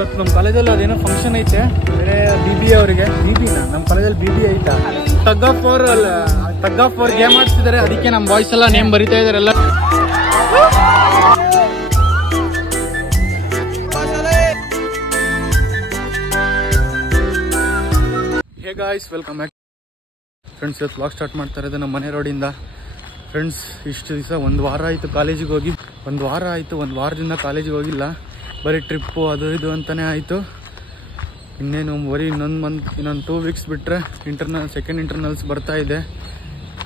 ನಮ್ಮ ಕಾಲೇಜಲ್ಲಿ ಅದೇನೋ ಫಂಕ್ಷನ್ ಐತೆ ಬೇರೆ BBA ಅವರಿಗೆ ನಮ್ಮ ಕಾಲೇಜಲ್ಲಿ BBA ಐತಾ ಟಗ್ ಆಫ್ ವಾರ್ ಗೇಮ್ ಆಡ್ತಿದ್ದಾರೆ. ಅದಕ್ಕೆ ನಮ್ಮ ಬಾಯ್ಸ್ ಎಲ್ಲ ನೇಮ್ ಬರಿತಾ ಇದಾರೆ ಎಲ್ಲ. Hey guys, welcome back friends. ಇವತ್ತು ವ್ಲಾಗ್ ಸ್ಟಾರ್ಟ್ ಮಾಡ್ತಾ ಇರೋದು ನಮ್ಮ ಮನೆ ರೋಡಿಂದ. ಫ್ರೆಂಡ್ಸ್, ಇಷ್ಟು ದಿವಸ ಒಂದು ವಾರ ಆಯಿತು ಕಾಲೇಜಿಗೆ ಹೋಗಿ. ಒಂದು ವಾರದಿಂದ ಕಾಲೇಜಿಗೆ ಹೋಗಿಲ್ಲ. ಬರೀ ಟ್ರಿಪ್ಪು ಅದು ಇದು ಅಂತಲೇ ಆಯಿತು. ಇನ್ನೇನು ಬರೀ ಇನ್ನೊಂದು 2 ವೀಕ್ಸ್ ಬಿಟ್ಟರೆ ಸೆಕೆಂಡ್ ಇಂಟರ್ನಲ್ಸ್ ಬರ್ತಾ ಇದೆ.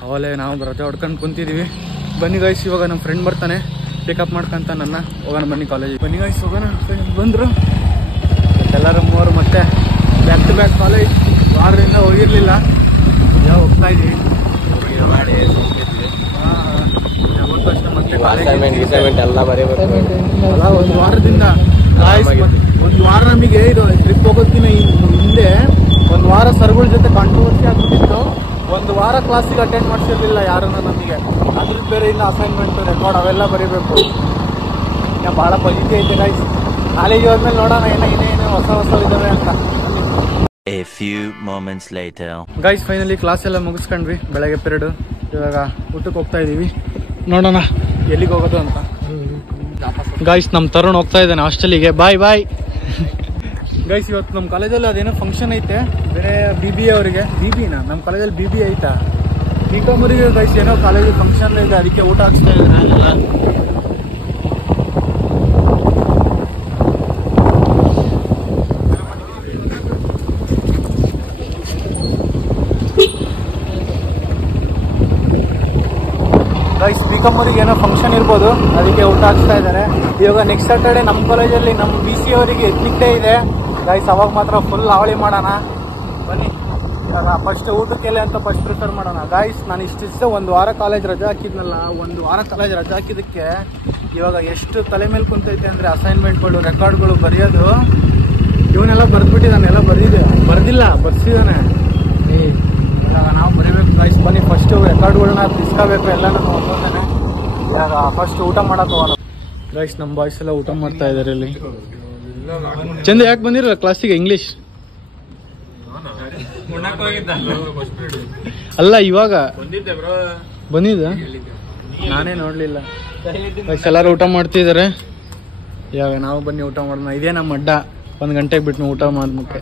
ಅವಲೇ ನಾವು ರಜೆ ಹೊಡ್ಕೊಂಡು ಕುಂತಿದ್ದೀವಿ. ಬನ್ನಿ ಗಾಯ್ಸ್, ಇವಾಗ ನಮ್ಮ ಫ್ರೆಂಡ್ ಬರ್ತಾನೆ ಪಿಕಪ್ ಮಾಡ್ಕೊಂತ ನನ್ನ. ಹೋಗೋಣ ಬನ್ನಿ ಕಾಲೇಜಿಗೆ. ಬನ್ನಿ ಗಾಯ್ಸ್ ಹೋಗೋಣ. ಫ್ರೆಂಡ್ಸ್ ಬಂದರು ಎಲ್ಲರೂ ಮೂವರು. ಮತ್ತೆ ಬ್ಯಾಕ್ ಟು ಬ್ಯಾಕ್ ಕಾಲೇಜ್. ವಾರದಿಂದ ಹೋಗಿರಲಿಲ್ಲ, ಯಾವ ಹೋಗ್ತಾ ಇದ್ದೀವಿ. ಒಂದು ವಾರದಿಂದ ಒಂದು ವಾರ ನಮಗೆ ಇದು ಟ್ರಿಪ್ ಹೋಗೋದಕ್ಕಿಂತ ಹಿಂದೆ ಒಂದು ವಾರ ಸರ್ಗಳ ಜೊತೆ ಕಾಂಟ್ರವರ್ಸಿ ಆಗ್ಬಿಟ್ಟಿತ್ತು. ಒಂದು ವಾರ ಕ್ಲಾಸಿಗೆ ಅಟೆಂಡ್ ಮಾಡಿಸಿರ್ಲಿಲ್ಲ ಯಾರನ್ನ ನಮಗೆ. ಅದ್ರದ್ದು ಬೇರೆ ಇಲ್ಲ ಅಸೈನ್ಮೆಂಟ್, ರೆಕಾರ್ಡ್ ಅವೆಲ್ಲ ಬರೀಬೇಕು. ಇನ್ನು ಭಾಳ ಪಜಿತಿ ಐತೆ ಗಾಯ್ಸ್. ಕಾಲೇಜ್ ಹೋದ್ಮೇಲೆ ನೋಡೋಣ ಏನೇನು ಹೊಸ ಇದಾವೆ ಅಂತ. A few moments later. Guys, finally class ಎಲ್ಲ ಮುಗಿಸ್ಕೊಂಡ್ವಿ. ಬೆಳಗ್ಗೆ ಪೀರಿಯಡ್. ಇವಾಗ ಊಟಕ್ಕೆ ಹೋಗ್ತಾ ಇದೀವಿ. ನೋಡೋಣ ಎಲ್ಲಿಗೆ ಹೋಗೋದು ಅಂತ. ಗೈಸ್, ನಮ್ಮ ತರುಣ್ ಹೋಗ್ತಾ ಇದ್ದಾನೆ ಹಾಸ್ಟೆಲಿಗೆ. ಬಾಯ್ ಗೈಸ್, ಇವತ್ತು ನಮ್ಮ ಕಾಲೇಜಲ್ಲಿ ಅದೇನೋ ಫಂಕ್ಷನ್ ಐತೆ ಬೇರೆ BBA ಅವರಿಗೆ. ನಮ್ಮ ಕಾಲೇಜಲ್ಲಿ BBA ಐತಾ BComವರಿಗೆ. ಗೈಸ್, ಏನೋ ಕಾಲೇಜಲ್ಲಿ ಫಂಕ್ಷನ್ ಇದೆ, ಅದಕ್ಕೆ ಊಟ ಹಾಕ್ಸ್ತಾ ಇದ್ದಾರೆ. ಗೈಸ್, BComವರಿಗೆ ಏನೋ ಫಂಕ್ಷನ್ ಇರ್ಬೋದು, ಅದಕ್ಕೆ ಊಟ ಹಾಕ್ಸ್ತಾ ಇದ್ದಾರೆ. ಇವಾಗ ನೆಕ್ಸ್ಟ್ ಸ್ಯಾಟರ್ಡೆ ನಮ್ಮ ಕಾಲೇಜಲ್ಲಿ ನಮ್ಮ BC ಅವರಿಗೆ ಎತ್ನಿಕ್ ಡೇ ಇದೆ ಗೈಸ್. ಅವಾಗ ಮಾತ್ರ ಫುಲ್ ಹಾವಳಿ ಮಾಡೋಣ. ಬನ್ನಿ, ಇವಾಗ ಫಸ್ಟ್ ಊಟಕ್ಕೆಲ್ಲ ಅಂತ ಫಸ್ಟ್ ಪ್ರಿಫರ್ ಮಾಡೋಣ. ಗೈಸ್, ನಾನು ಇಷ್ಟು ದಿವಸ ಒಂದು ವಾರ ಕಾಲೇಜ್ ರಜೆ ಹಾಕಿದ್ನಲ್ಲ, ಒಂದು ವಾರ ಕಾಲೇಜ್ ರಜೆ ಹಾಕಿದ್ದಕ್ಕೆ ಇವಾಗ ಎಷ್ಟು ತಲೆ ಮೇಲೆ ಕುಂತೈತೆ ಅಂದರೆ ಅಸೈನ್ಮೆಂಟ್ಗಳು, ರೆಕಾರ್ಡ್ಗಳು ಬರೆಯೋದು. ಇವನ್ನೆಲ್ಲ ಬರೆದ್ಬಿಟ್ಟಿದ್ದಾನೆ, ಎಲ್ಲ ಬರ್ಸಿದ್ದಾನೆ. ಇವಾಗ ನಾವು ಬರೀಬೇಕು ಗೈಸ್. ಬನ್ನಿ ಫಸ್ಟು ರೆಕಾರ್ಡ್ಗಳನ್ನ ತಿಸ್ಕೋಬೇಕು ಎಲ್ಲ. ನಾನು ಒಂದೊಂದೇ ಇವಾಗ ಫಸ್ಟ್ ಊಟ ಮಾಡಕ್ಕೆ ಹೋಗೋಣ ಗೈಸ್. ನಮ್ಮ ಬಾಯ್ಸ್ ಎಲ್ಲ ಊಟ ಮಾಡ್ತಾ ಇದ್ದಾರೆ ಇಲ್ಲಿ. ಚಂದ ಯಾಕೆ ಬಂದಿರಲ್ಲ ಕ್ಲಾಸಿಗೆ? ಇಂಗ್ಲೀಷ್ ಅಲ್ಲ, ಇವಾಗ ಬಂದಿದ್ದ, ನಾನೇ ನೋಡ್ಲಿಲ್ಲ. ಗೈಸ್, ಎಲ್ಲರೂ ಊಟ ಮಾಡ್ತಿದ್ದಾರೆ. ಇವಾಗ ನಾವು ಬನ್ನಿ ಊಟ ಮಾಡೋಣ. ಇದೇ ನಮ್ಮ ಅಡ್ಡ. 1 ಗಂಟೆಗೆ ಬಿಟ್ಟು ಊಟ ಮಾಡ್ಬೇಕು.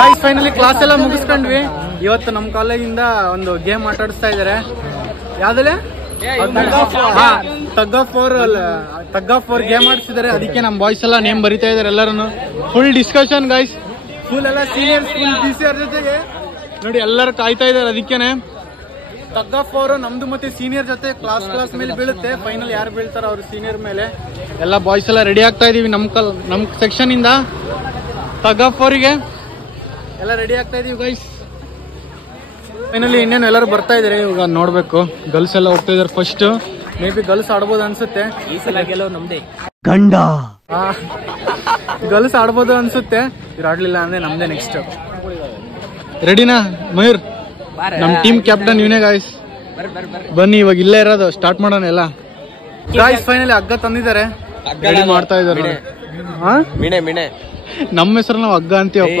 ಗೈಸ್, ಫೈನಲಿ ಕ್ಲಾಸ್ ಎಲ್ಲ ಮುಗಿಸ್ಕೊಂಡ್ವಿ. ಇವತ್ತು ನಮ್ಮ ಕಾಲೇಜಿಂದ ಒಂದು ಗೇಮ್ ಆಟಾಡಿಸ್ತಾ ಇದ್ದಾರೆ. ಯಾವ್ದಲ್ಲೇ ಟಗ್ ಆಫ್ ವಾರ್ ಗೇಮ್ ಆಡ್ತಿದ್ದಾರೆ. ಅದಕ್ಕೆ ನಮ್ಮ ಬಾಯ್ಸ್ ಎಲ್ಲ ನೇಮ್ ಬರಿತಾ ಇದಾರೆ ಎಲ್ಲರೂ. Full discussion guys. ಫುಲ್ ಎಲ್ಲ ಸೀನಿಯರ್ಸ್ BCR ಜೊತೆಗೆ ನೋಡಿ ಎಲ್ಲರೂ ಕಾಯ್ತಾ ಇದಾರೆ. ಅದಕ್ಕೇನೆ ಟಗ್ ಆಫ್ ವಾರ್ ನಮ್ದು ಮತ್ತೆ ಸೀನಿಯರ್ ಜೊತೆ ಕ್ಲಾಸ್ ಮೇಲೆ ಬೀಳುತ್ತೆ. ಫೈನಲ್ ಯಾರು ಬೀಳ್ತಾರ ಅವ್ರು ಸೀನಿಯರ್ ಮೇಲೆ. ಎಲ್ಲ ಬಾಯ್ಸ್ ಎಲ್ಲ ರೆಡಿ ಆಗ್ತಾ ಇದೀವಿ. ನಮ್ಮ ಸೆಕ್ಷನ್ ಇಂದ ಟಗ್ ಆಫ್ ವಾರಿಗೆ ಎಲ್ಲ ರೆಡಿ ಆಗ್ತಾ ಇದೀವಿ ಗೈಸ್. ಫೈನಲಿ ಇನ್ನೇನು ಎಲ್ಲರೂ ಬರ್ತಾ ಇದಾರೆ. ಇವಾಗ ನೋಡ್ಬೇಕು. ಗರ್ಲ್ಸ್ ಎಲ್ಲ ಹೋಗ್ತಾ ಇದಾರೆ. ಫಸ್ಟ್ ಮೇ ಬಿ ಗರ್ಲ್ಸ್ ಆಡ್ಬೋದು ಅನ್ಸುತ್ತೆ. ಈ ಸಲ ಗೆಲುವು ನಮ್ದೇ. ಗಂಡ ಗರ್ಲ್ಸ್ ಆಡ್ಬೋದು ಅನ್ಸುತ್ತೆ. ಇವ್ರು ಆಡ್ಲಿಲ್ಲ ಅಂದ್ರೆ ನಮ್ದೇ ನೆಕ್ಸ್ಟ್. ರೆಡಿನಾ ಮಯೂರ್? ನಮ್ ಟೀಮ್ ಕ್ಯಾಪ್ಟನ್ ಇವನೇ ಗಾಯ್ಸ್. ಬನ್ನಿ ಇವಾಗ ಇಲ್ಲೇ ಇರೋದು. ಸ್ಟಾರ್ಟ್ ಮಾಡೋಣ ಎಲ್ಲ. ಗಾಯ್ಸ್, ಫೈನಲಿ ಹಗ್ಗ ತಂದಿದ್ದಾರೆ, ರೆಡಿ ಮಾಡ್ತಾ ಇದಾರೆ. ನಮ್ಮ ಹೆಸರು ನಾವು ಹಗ್ಗ ಅಂತೀವಪ್ಪ.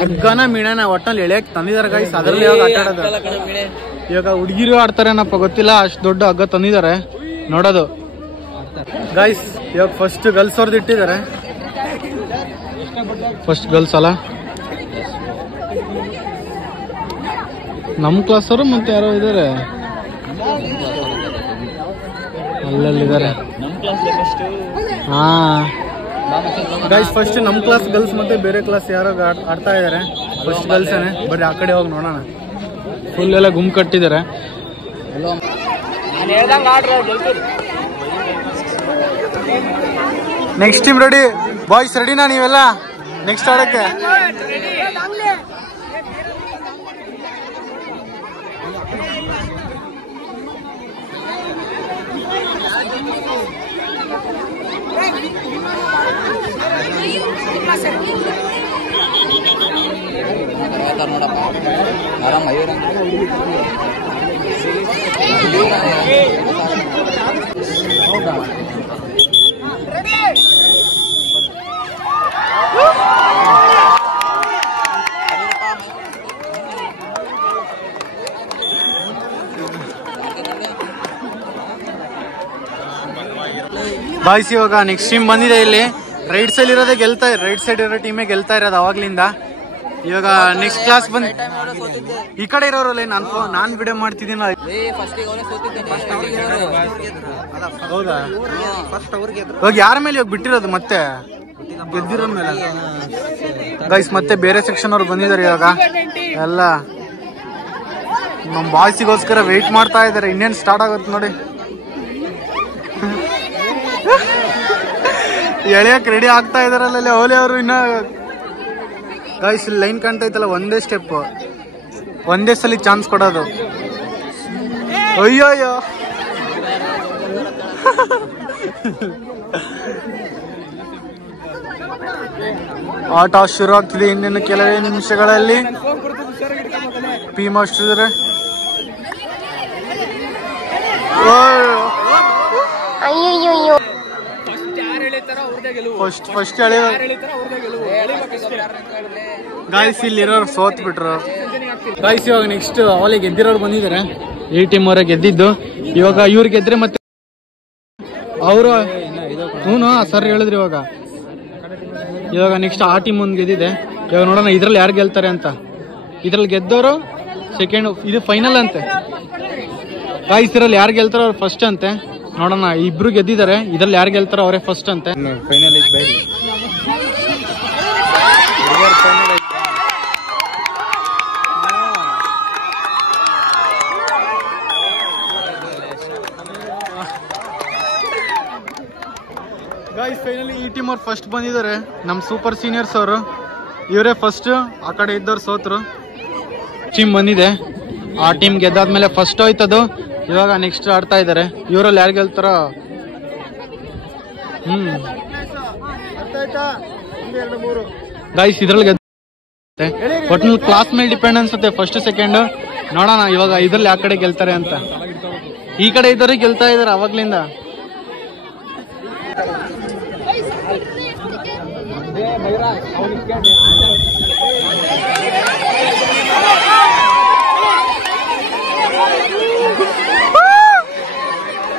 ಹಗ್ಗನ ಮಿಣನ ಒಟ್ಟಲ್ಲಿ ಎಳೆಯಕ್ ತಂದಿದ್ದಾರೆ ಗೈಸ್. ಅದ್ರಲ್ಲಿ ಇವಾಗ ಆಟ ಆಡೋದು. ಇವಾಗ ಹುಡುಗಿರು ಆಡ್ತಾರೇನಪ್ಪ ಗೊತ್ತಿಲ್ಲ, ಅಷ್ಟು ದೊಡ್ಡ ಹಗ್ಗ ತಂದಿದ್ದಾರೆ. ನೋಡೋದು ಗೈಸ್. ಇವಾಗ ಫಸ್ಟ್ ಗರ್ಲ್ಸ್ ಅವ್ರದ್ದು ಇಟ್ಟಿದ್ದಾರೆ. ಫಸ್ಟ್ ಗರ್ಲ್ಸ್ ಅಲ್ಲ, ನಮ್ಮ ಕ್ಲಾಸ್ ಅವರು ಮತ್ತೆ ಯಾರೋ ಇದಾರೆ ಅಲ್ಲಲ್ಲಿದ್ದಾರೆ. ಹಾ ಗೈಸ್, ಫಸ್ಟ್ ನಮ್ಮ ಕ್ಲಾಸ್ ಗರ್ಲ್ಸ್ ಮತ್ತೆ ಬೇರೆ ಕ್ಲಾಸ್ ಯಾರೋ ಆಡ್ತಾ ಇದಾರೆ. ಫಸ್ಟ್ ಗರ್ಲ್ಸೇನೆ. ಬರೀ ಆ ಕಡೆ ಹೋಗಿ ನೋಡೋಣ. ಫುಲ್ ಎಲ್ಲ ಗುಂಪು ಕಟ್ಟಿದ್ದಾರೆ. Next team ready. ಬಾಯ್ಸ್ ರೆಡಿನಾ ನೀವೆಲ್ಲ ನೆಕ್ಸ್ಟ್ ಆಡಕ್ಕೆ? ಬಾಯ್ಸ್ ಇವಾಗ ನೆಕ್ಸ್ಟ್ ಟೀಮ್ ಬಂದಿದೆ ಇಲ್ಲಿ. ರೈಟ್ ಸೈಡ್ ಇರೋದೇ ರೈಟ್ ಸೈಡ್ ಇರೋ ಟೀಮೇ ಗೆಲ್ತಾ ಇರೋದು ಅವಾಗ್ಲಿಂದ. ಇವಾಗ ನೆಕ್ಸ್ಟ್ ಕ್ಲಾಸ್ ಬಂದ್ ಈ ಕಡೆ ಇರೋರಲ್ಲ ನಾನ್ ವಿಡಿಯೋ ಮಾಡ್ತಿದ್ದೀನಿ. ಹೌದಾ? ಇವಾಗ ಯಾರ ಮೇಲೆ ಇವಾಗ ಬಿಟ್ಟಿರೋದು ಮತ್ತೆ ಗೆದ್ದಿರೋ ಮೇಲೆ? ಗೈಸ್ ಮತ್ತೆ ಬೇರೆ ಸೆಕ್ಷನ್ ಅವ್ರು ಬಂದಿದ್ದಾರೆ ಇವಾಗ ಎಲ್ಲ. ನಮ್ ಬಾಯ್ಸಿಗೋಸ್ಕರ ವೆಯ್ಟ್ ಮಾಡ್ತಾ ಇದಾರೆ. ಇನ್ನೇನ್ ಸ್ಟಾರ್ಟ್ ಆಗುತ್ತೆ ನೋಡಿ. ಎಳೆಯಕ್ ರೆಡಿ ಆಗ್ತಾ ಇದಾರಲ್ಲ ಓಲಿ ಅವರು. ಇನ್ನ ಗೈಸ್ ಇಲ್ಲಿ ಲೈನ್ ಕಾಣ್ತಾ ಇತ್ತಲ್ಲ, ಒಂದೇ ಸ್ಟೆಪ್, ಒಂದೇ ಸಲ ಚಾನ್ಸ್ ಕೊಡೋದು. ಅಯ್ಯೋ ಅಯ್ಯೋ ಆಟ ಶುರು ಆಗ್ತಿದೆ ಇನ್ನೇನು ಕೆಲವೇ ನಿಮಿಷಗಳಲ್ಲಿ. ಪಿ ಮಾಸ್ಟರ್ ಫಸ್ಟ್ ಗಾಯ್ಸ್ ಇಲ್ಲಿರೋರು ಸೋತ್ ಬಿಟ್ರು. ಗಾಯ್ಸ್ ಇವಾಗ ನೆಕ್ಸ್ಟ್ ಅವಳಿ ಗೆದ್ದಿರೋರು ಬಂದಿದ್ದಾರೆ. ಈ ಟೀಮ್ ಅವರೇ ಗೆದ್ದಿದ್ದು. ಇವಾಗ ಇವ್ರು ಗೆದ್ರೆ ಮತ್ತೆ ಅವರು ಸರ್ ಹೇಳಿದ್ರಿ ಇವಾಗ ನೆಕ್ಸ್ಟ್ ಆ ಟೀಮ್ ಒಂದು ಗೆದ್ದಿದೆ. ಇವಾಗ ನೋಡೋಣ ಇದ್ರಲ್ಲಿ ಯಾರು ಗೆಲ್ತಾರೆ ಅಂತ. ಇದ್ರಲ್ಲಿ ಗೆದ್ದವರು ಸೆಕೆಂಡ್, ಇದು ಫೈನಲ್ ಅಂತೆ. ಗಾಯ್ಸ್ ಇದ್ರಲ್ಲಿ ಯಾರು ಗೆಲ್ತಾರೋ ಅವ್ರು ಫಸ್ಟ್ ಅಂತೆ. ನೋಡೋಣ, ಇಬ್ರು ಗೆದ್ದಿದ್ದಾರೆ. ಇದ್ರಲ್ಲಿ ಯಾರು ಗೆಲ್ತಾರೋ ಅವರೇ ಫಸ್ಟ್ ಅಂತೆ. ಫೈನಲ್ ಗಾಯ್ಸ್ ಫೈನಲಿ ಈ ಟೀಮ್ ಅವ್ರು ಫಸ್ಟ್ ಬಂದಿದ್ದಾರೆ. ನಮ್ಮ ಸೂಪರ್ ಸೀನಿಯರ್ಸ್ ಅವರು, ಇವರೇ ಫಸ್ಟ್. ಆ ಕಡೆ ಇದ್ದವ್ರು ಸೋತರು. ಟೀಮ್ ಬಂದಿದೆ. ಆ ಟೀಮ್ ಗೆದ್ದಾದ್ಮೇಲೆ ಫಸ್ಟ್ ಹೋಯ್ತದು. ಇವಾಗ ನೆಕ್ಸ್ಟ್ ಆಡ್ತಾ ಇದ್ದಾರೆ. ಇವರಲ್ಲಿ ಯಾರು ಗೆಲ್ತಾರೋ ಗೈಸ್ ಇದ್ರಲ್ಲಿ ಗೆದ್ದ ಒಟ್ನಲ್ಲಿ ಕ್ಲಾಸ್ ಮೇಲೆ ಡಿಪೆಂಡ್ ಅನ್ಸುತ್ತೆ ಫಸ್ಟ್ ಸೆಕೆಂಡ್. ನೋಡೋಣ ಇವಾಗ ಇದ್ರಲ್ಲಿ ಯಾವ ಕಡೆ ಗೆಲ್ತಾರೆ ಅಂತ. ಈ ಕಡೆ ಇದ್ದವ್ರಿಗೆ ಗೆಲ್ತಾ ಇದಾರೆ ಅವಾಗ್ಲಿಂದ.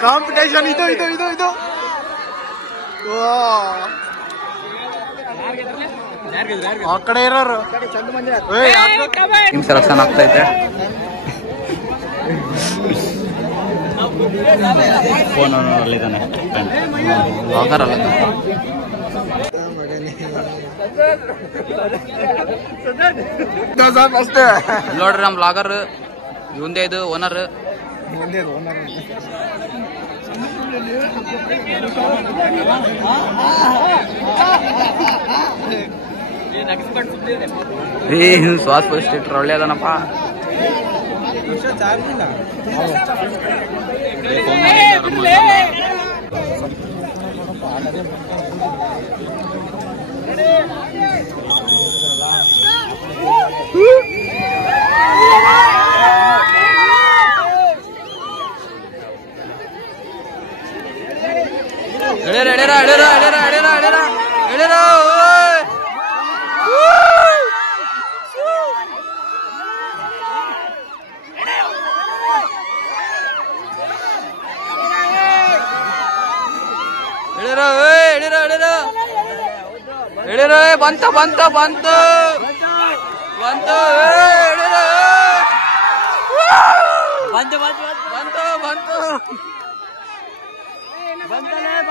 ಕಾಂಪಿಟೇಷನ್ ಇದು ಇದು ಇದು ಇದು ಆ ಕಡೆ ಇರೋರು ಟೀಮ್ ಸೆಲೆಕ್ಷನ್ ಆಗ್ತೈತೆ. ನೋಡ್ರಿ ನಮ್ ಲಾಗರ್ ಇವಂದೇ ಇದು ಓನರ್. ಶ್ವಾಸ ಇಟ್ರು ಒಳ್ಳೆ ಅದನಪ್ಪ. ಬಂತು ಬಂತು ಬಂತು ಬಂತು ಬಂತು ಬಂತು ಬಂತು ಬಂತು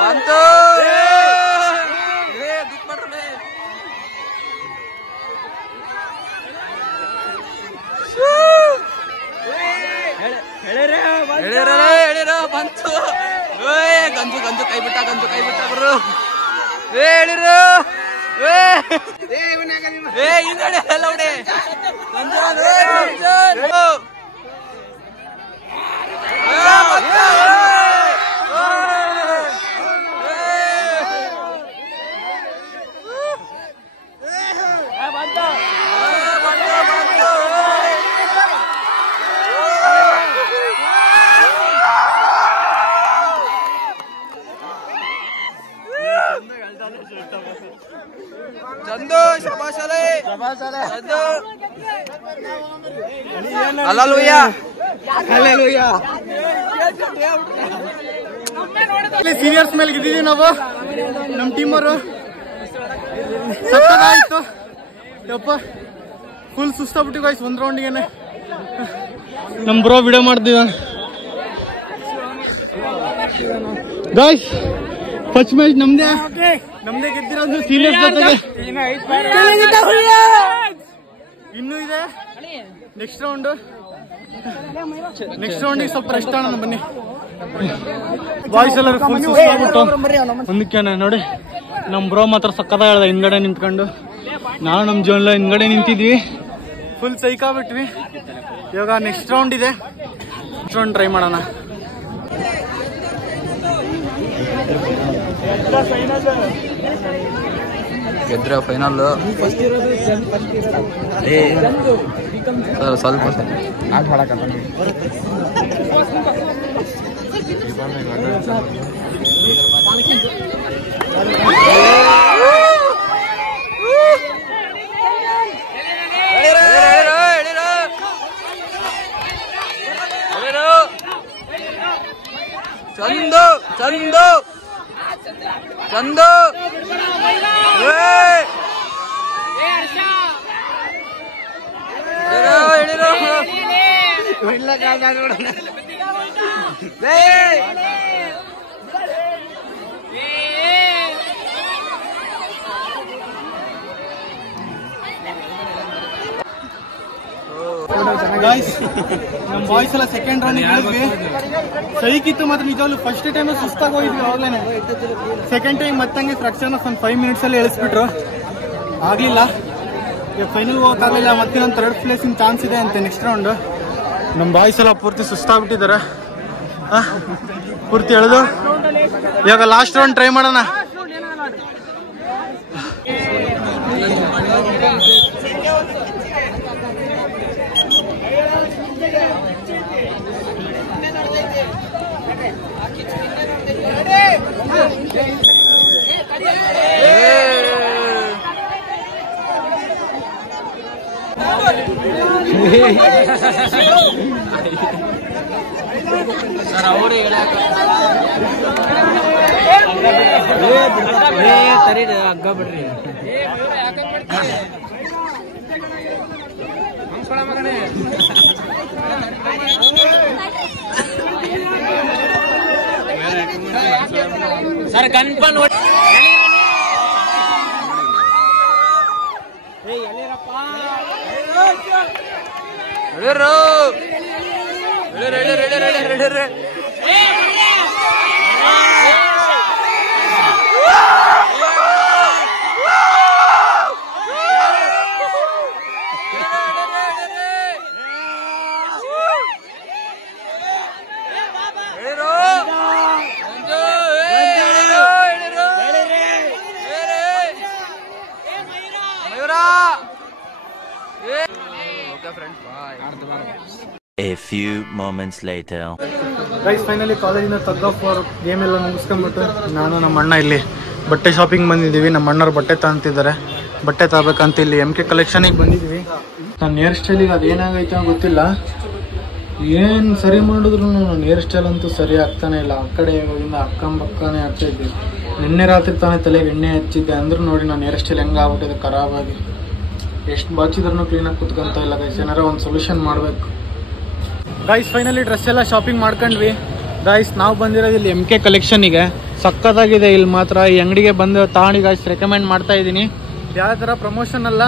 ಬಂತು. ಗಂಜು ಗಂಜು ಕೈ ಬಿಟ್ಟ ಗುರು. ಹೇಳಿರು ಹಿಂಗಡೆ ಎಲ್ಲ ಹೊಡೆ ಚಂದು ಶಬಾಷಲೆ ಚಂದು ಹಲ್ಲೆಲೂಯಾ ಹಲ್ಲೆಲೂಯಾ ಸೀನಿಯರ್ಸ್ ಮೇಲೆ ಗೆದ್ದಿದೀವಿ ನಾವು, ನಮ್ಮ ಟೀಮ್ ಅವರು. ಸಕ್ಕತ್ತಾಯ್ತು ಯಪ್ಪ, ಫುಲ್ ಸುಸ್ತಾಗ್ಬಿಟ್ಟು ಗಾಯ್ಸ್ ಒಂದ್ ರೌಂಡ್ಗೆನೆ. ನಮ್ ಬ್ರೋ ವಿಡಿಯೋ ಮಾಡ್ತೀವ ಗಾಯ್ಸ್. ಫಸ್ಟ್ ಮ್ಯಾಚ್ ನಮ್ದೇ ಗೆದ್ದಿರೋದು ಸೀನಿಯರ್ಸ್ ಜೊತೆಗೆ. ಇನ್ನೂ ಇದೆ ನೆಕ್ಸ್ಟ್ ರೌಂಡಿಗೆ ಸ್ವಲ್ಪ ರೆಸ್ಟ್ ಆಗೋಣ ಬನ್ನಿ. ಬಾಯ್ಸ್ ಎಲ್ಲರೂ ಫುಲ್ ಸುಸ್ತಾಗ್ಬಿಟ್ಟು ಒಂದಕ್ಕೆ ನೋಡಿ. ನಮ್ ಬ್ರೋ ಮಾತ್ರ ಸಕ್ಕತ್ತಾಗಿ ಹೇಳ್ದ ಹಿಂದ್ಗಡೆ ನಿಂತ್ಕೊಂಡು. ನಾವು ನಮ್ ಜೋನ್ ಹಿಂದ್ಗಡೆ ನಿಂತಿದ್ವಿ, ಫುಲ್ ಸೈಕಾಗ್ಬಿಟ್ವಿ. ಇವಾಗ ನೆಕ್ಸ್ಟ್ ರೌಂಡ್ ಇದೆ, ನೆಕ್ಸ್ಟ್ ರೌಂಡ್ ಟ್ರೈ ಮಾಡೋಣ. ಗೆದ್ರೆ ಫೈನಲ್ ಸ್ವಲ್ಪ ಆಟ ಮಾಡಕಂತ ಚಂದು ಚಂದು ಚಂದು ನಮ್ ಬಾಯ್ಸ್ ಎಲ್ಲ ಸೆಕೆಂಡ್ ರೌಂಡ್ ಇಳಿದ್ವಿ. ಸೈಕಿತ್ತು ಮಾತ್ರ ನಿಜವಾಗ್ಲೂ. ಫಸ್ಟ್ ಟೈಮ್ ಸುಸ್ತಾಗಿ ಹೋಗಿದ್ವಿ ಅವಾಗ್ಲೇನೆ. ಸೆಕೆಂಡ್ ಟೈಮ್ ಮತ್ತಂಗೆ ಫ್ರಾಕ್ಷನ್ ಆಫ್ ಒಂದು 5 minutes ಅಲ್ಲಿ ಇಳಿಸ್ಬಿಟ್ರು, ಆಗ್ಲಿಲ್ಲ. ಈಗ ಫೈನಲ್ ಹೋಗಕ್ಕಾಗಲಿಲ್ಲ. ಮತ್ತೆ ಒಂದು 3rd place ಚಾನ್ಸ್ ಇದೆ ಅಂತೆ ನೆಕ್ಸ್ಟ್ ರೌಂಡ್. ನಮ್ ಬಾಯ್ಸ್ ಎಲ್ಲ ಪೂರ್ತಿ ಸುಸ್ತಾಗ್ಬಿಟ್ಟಿದ್ದಾರೆ, ಪೂರ್ತಿ ಎಳೆದು. ಇವಾಗ ಲಾಸ್ಟ್ ರೌಂಡ್ ಟ್ರೈ ಮಾಡೋಣ. ಸರ್ ಅವರೇ ಹಗ್ಗ ಬಿಡ್ರಿ. Sir confirm A few moments later. Guys finally ಕಾಲೇಜಿನ ತಗ್ ಆಫ್ ವಾರ್ ಗೇಮ್ ಎಲ್ಲ ಮುಗಿಸ್ಕೊಂಡ್ಬಿಟ್ಟು ನಾನು ನಮ್ಮ ಅಣ್ಣ ಇಲ್ಲಿ ಬಟ್ಟೆ ಶಾಪಿಂಗ್ ಬಂದಿದ್ದೀವಿ. ನಮ್ಮ ಅಣ್ಣರು ಬಟ್ಟೆ ತಗೊಂತಿದ್ದಾರೆ. ಬಟ್ಟೆ ತಗೋಬೇಕಂತ ಇಲ್ಲಿ MK ಕಲೆಕ್ಷನಿಗೆ ಬಂದಿದ್ದೀವಿ. ನನ್ನ ಹೇರ್ ಸ್ಟೈಲಿಗೆ ಅದು ಏನಾಗೈತೆ ಗೊತ್ತಿಲ್ಲ, ಏನು ಸರಿ ಮಾಡಿದ್ರು ನನ್ನ ಹೇರ್ ಸ್ಟೈಲ್ ಅಂತೂ ಸರಿ ಆಗ್ತಾನೆ ಇಲ್ಲ. ಆ ಕಡೆ ಇವಾಗಿಂದ ಅಕ್ಕಂಬಕ್ಕನೇ ಆಗ್ತಾ ಇದ್ದೆ. ನಿನ್ನೆ ರಾತ್ರಿ ತಾನೇ ತಲೆಗೆ ಎಣ್ಣೆ ಹಚ್ಚಿದ್ದೆ ಅಂದ್ರೂ ನೋಡಿ ನನ್ನ ಹೇರ್ ಸ್ಟೈಲ್ ಹೆಂಗೆ ಆಗ್ಬಿಟ್ಟಿದೆ ಖರಾಬಾಗಿ. ಎಷ್ಟು ಬಾಚಿದ್ರೂ ಕ್ಲೀನಾಗಿ ಕುತ್ಕೊಂತ ಇಲ್ಲ ಗೈಸ್. ಏನಾರ ಒಂದು ಸೊಲ್ಯೂಷನ್ ಮಾಡಬೇಕು ಗೈಸ್. ಫೈನಲಿ ಡ್ರೆಸ್ ಎಲ್ಲ ಶಾಪಿಂಗ್ ಮಾಡ್ಕೊಂಡ್ವಿ ಗೈಸ್. ನಾವು ಬಂದಿರೋದು ಇಲ್ಲಿ MK ಕಲೆಕ್ಷನಿಗೆ. ಸಕ್ಕತ್ತಾಗಿದೆ ಇಲ್ಲಿ ಮಾತ್ರ. ಈ ಅಂಗಡಿಗೆ ಬಂದು ತಗೊಂಡು ಗೈಸ್ ರೆಕಮೆಂಡ್ ಮಾಡ್ತಾ ಇದ್ದೀನಿ. ಯಾವ ಥರ ಪ್ರಮೋಷನ್ ಅಲ್ಲ,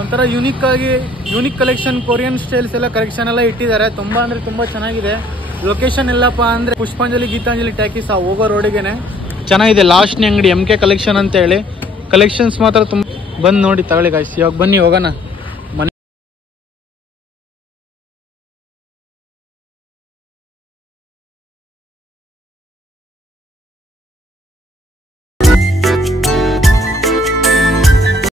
ಒಂಥರ ಯೂನಿಕ್ ಕಲೆಕ್ಷನ್. ಕೊರಿಯನ್ ಸ್ಟೈಲ್ಸ್ ಎಲ್ಲ ಕಲೆಕ್ಷನ್ ಎಲ್ಲ ಇಟ್ಟಿದ್ದಾರೆ. ತುಂಬ ಅಂದರೆ ತುಂಬ ಚೆನ್ನಾಗಿದೆ. ಲೊಕೇಶನ್ ಎಲ್ಲಪ್ಪ ಅಂದರೆ ಪುಷ್ಪಾಂಜಲಿ ಗೀತಾಂಜಲಿ ಟ್ಯಾಕೀಸ್ ಆ ಹೋಗೋ ರೋಡಿಗೆನೆ ಚೆನ್ನಾಗಿದೆ. ಲಾಸ್ಟ್ನೇ ಅಂಗಡಿ MK ಕಲೆಕ್ಷನ್ ಅಂತ ಹೇಳಿ. ಕಲೆಕ್ಷನ್ಸ್ ಮಾತ್ರ ತುಂಬ ಬಂದು ನೋಡಿ ತಗೊಳ್ಳಿ ಗೈಸ್. ಇವಾಗ ಬನ್ನಿ ಹೋಗೋಣ.